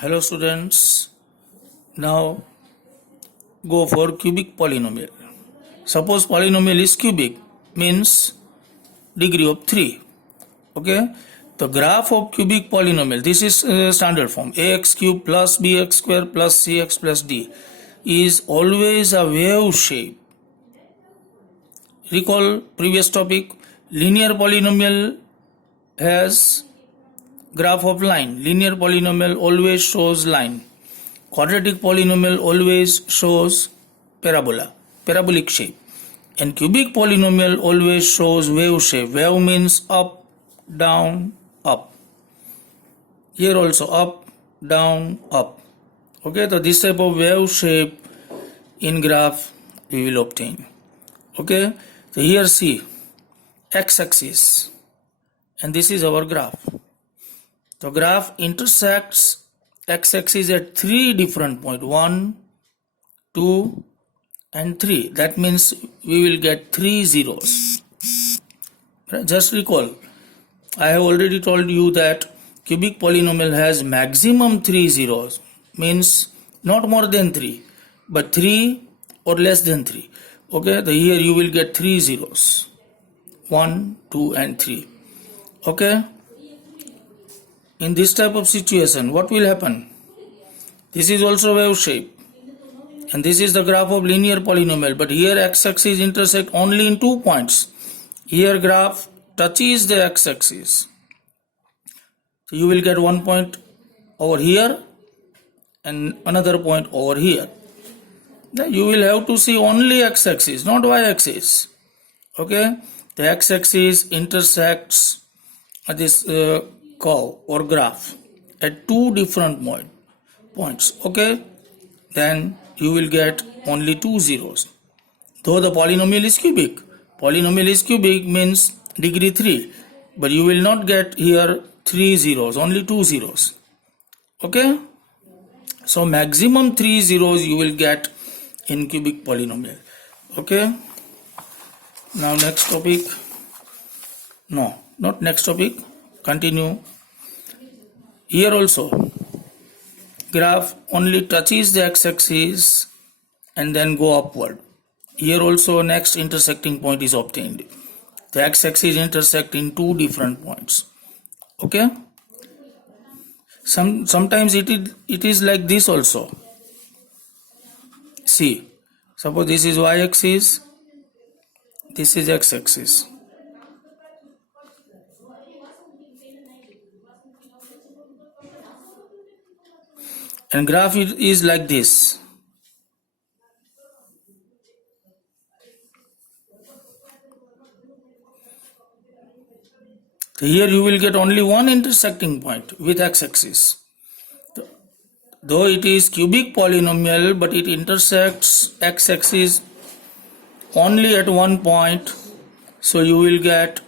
Hello students, now go for cubic polynomial. Suppose polynomial is cubic, means degree of 3. Okay, the graph of cubic polynomial, this is standard form, ax cube plus bx square plus cx plus d is always a wave shape. Recall previous topic, linear polynomial has graph of line. Linear polynomial always shows line. Quadratic polynomial always shows parabola, parabolic shape. And cubic polynomial always shows wave shape. Wave means up, down, up. Here also up, down, up. Okay, so this type of wave shape in graph we will obtain. Okay, so here see x-axis, and this is our graph. The graph intersects x-axis at 3 different points, 1, 2 and 3. That means we will get 3 zeros. Just recall, I have already told you that cubic polynomial has maximum 3 zeros, means not more than 3, but 3 or less than 3. Okay, so here you will get 3 zeros, 1, 2 and 3. Okay, in this type of situation, what will happen? This is also wave shape, and this is the graph of linear polynomial, but here x-axis intersect only in 2 points. Here graph touches the x-axis, so you will get 1 point over here and another point over here. Then you will have to see only x-axis, not y-axis. Okay, the x-axis intersects this curve or graph at 2 different points. Okay, then you will get only 2 zeros. Though the polynomial is cubic, means degree 3, but you will not get here 3 zeros, only 2 zeros. Okay, so maximum 3 zeros you will get in cubic polynomial. Okay, now next topic. No, not next topic. Continue. Here also graph only touches the x-axis and then go upward. Here also next intersecting point is obtained. The x-axis intersect in 2 different points. Okay, sometimes it is like this also. See, suppose this is y-axis, this is x-axis. And graph is like this. So here you will get only one intersecting point with x-axis. Though it is cubic polynomial, but it intersects x-axis only at 1 point, so you will get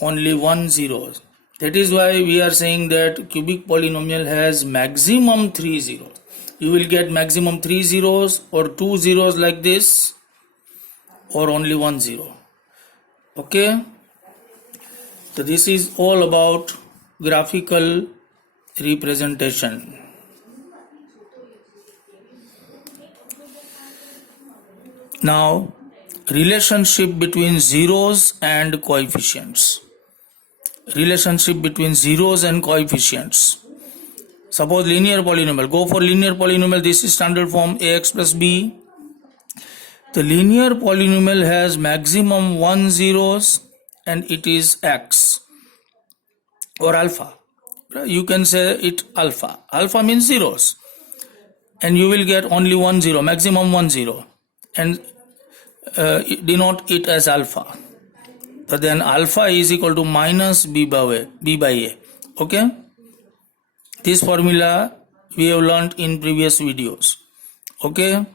only 1 zero. That is why we are saying that cubic polynomial has maximum 3 zeros. You will get maximum 3 zeros or 2 zeros like this, or only 1 zero. Okay, so this is all about graphical representation. Now, relationship between zeros and coefficients. Relationship between zeros and coefficients. Suppose linear polynomial. Go for linear polynomial. This is standard form ax plus b. The linear polynomial has maximum 1 zeros and it is x or alpha. You can say it alpha. Alpha means zeros, and you will get only 1 zero, maximum 1 zero, and denote it as alpha. So then alpha is equal to minus b by a. Okay, this formula we have learnt in previous videos. Okay,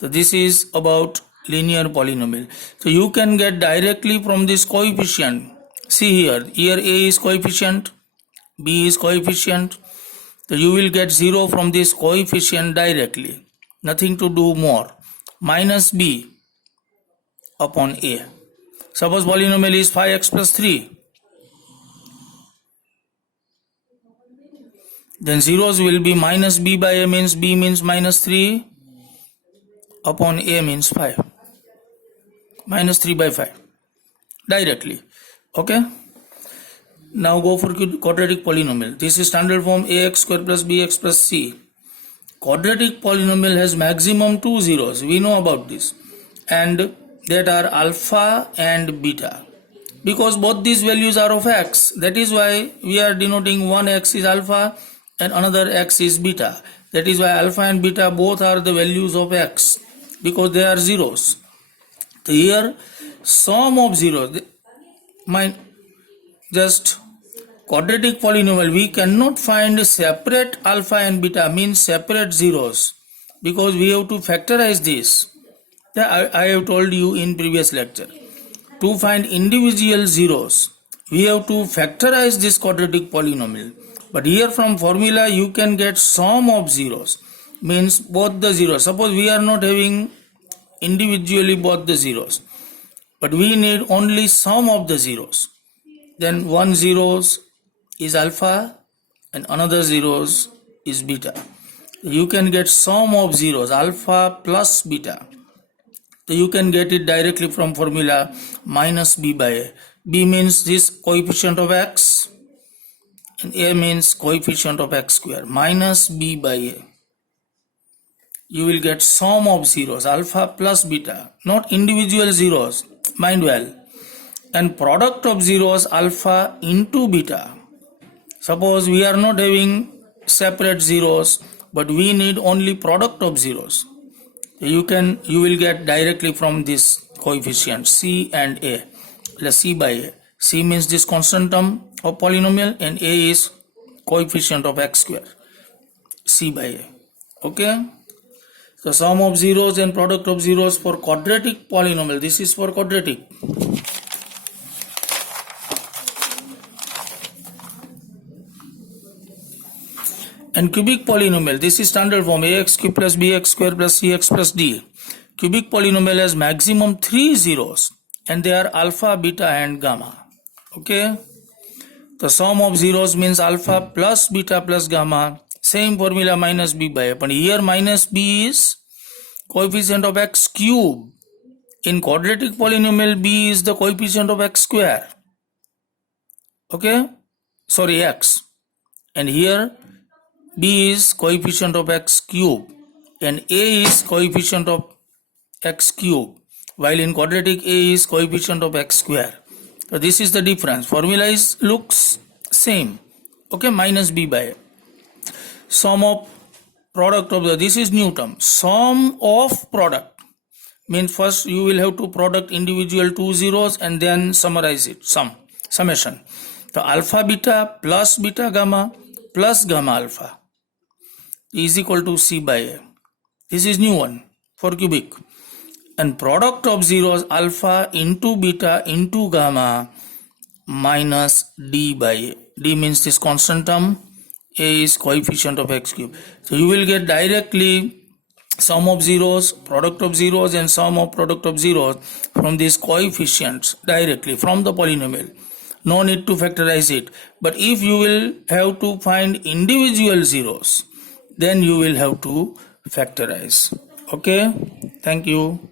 so this is about linear polynomial. So you can get directly from this coefficient. See here a is coefficient, b is coefficient, so you will get 0 from this coefficient directly, nothing to do more. Minus b upon a. Suppose polynomial is 5x plus 3. Then zeros will be minus b by a means b means minus 3 upon a means 5. Minus 3 by 5. Directly. Okay. Now go for quadratic polynomial. This is standard form ax square plus bx plus c. Quadratic polynomial has maximum 2 zeros. We know about this. And that are alpha and beta. Because both these values are of x. That is why we are denoting one x is alpha and another x is beta. That is why alpha and beta both are the values of x. Because they are zeros. So here sum of zeros. Just quadratic polynomial, we cannot find separate alpha and beta, means separate zeros, because we have to factorize this. I have told you in previous lecture. To find individual zeros, we have to factorize this quadratic polynomial. But here from formula you can get sum of zeros, means both the zeros. Suppose we are not having individually both the zeros, but we need only sum of the zeros. Then one zeros is alpha and another zeros is beta. You can get sum of zeros, alpha plus beta. So you can get it directly from formula minus b by a. B means this coefficient of x and a means coefficient of x square. Minus b by a. You will get sum of zeros, alpha plus beta, not individual zeros, mind well. And product of zeros, alpha into beta. Suppose we are not having separate zeros, but we need only product of zeros. You will get directly from this coefficient c and a. Let's c by a. C means this constant term of polynomial and a is coefficient of x square. C by a. Okay. The sum of zeros and product of zeros for quadratic polynomial. This is for quadratic. And cubic polynomial, this is standard form ax cube plus bx square plus cx plus d. Cubic polynomial has maximum 3 zeros and they are alpha, beta and gamma. Okay. The sum of zeros means alpha plus beta plus gamma. Same formula minus b by a. But here minus b is coefficient of x cube. In quadratic polynomial b is the coefficient of x square. Okay. Sorry, x. And here b is coefficient of x cube and a is coefficient of x cube, while in quadratic a is coefficient of x square. So this is the difference. Formula looks same. Okay, minus b by a. Sum of product of this is new term. Sum of product means first you will have to product individual 2 zeros and then summarize it. Summation. The alpha beta plus beta gamma plus gamma alpha is equal to c by a. This is new one for cubic. And product of zeros alpha into beta into gamma minus d by a. D means this constant term. A is coefficient of x cube. So you will get directly sum of zeros, product of zeros and sum of product of zeros from these coefficients directly from the polynomial. No need to factorize it. But if you will have to find individual zeros, then you will have to factorize. Okay. Thank you.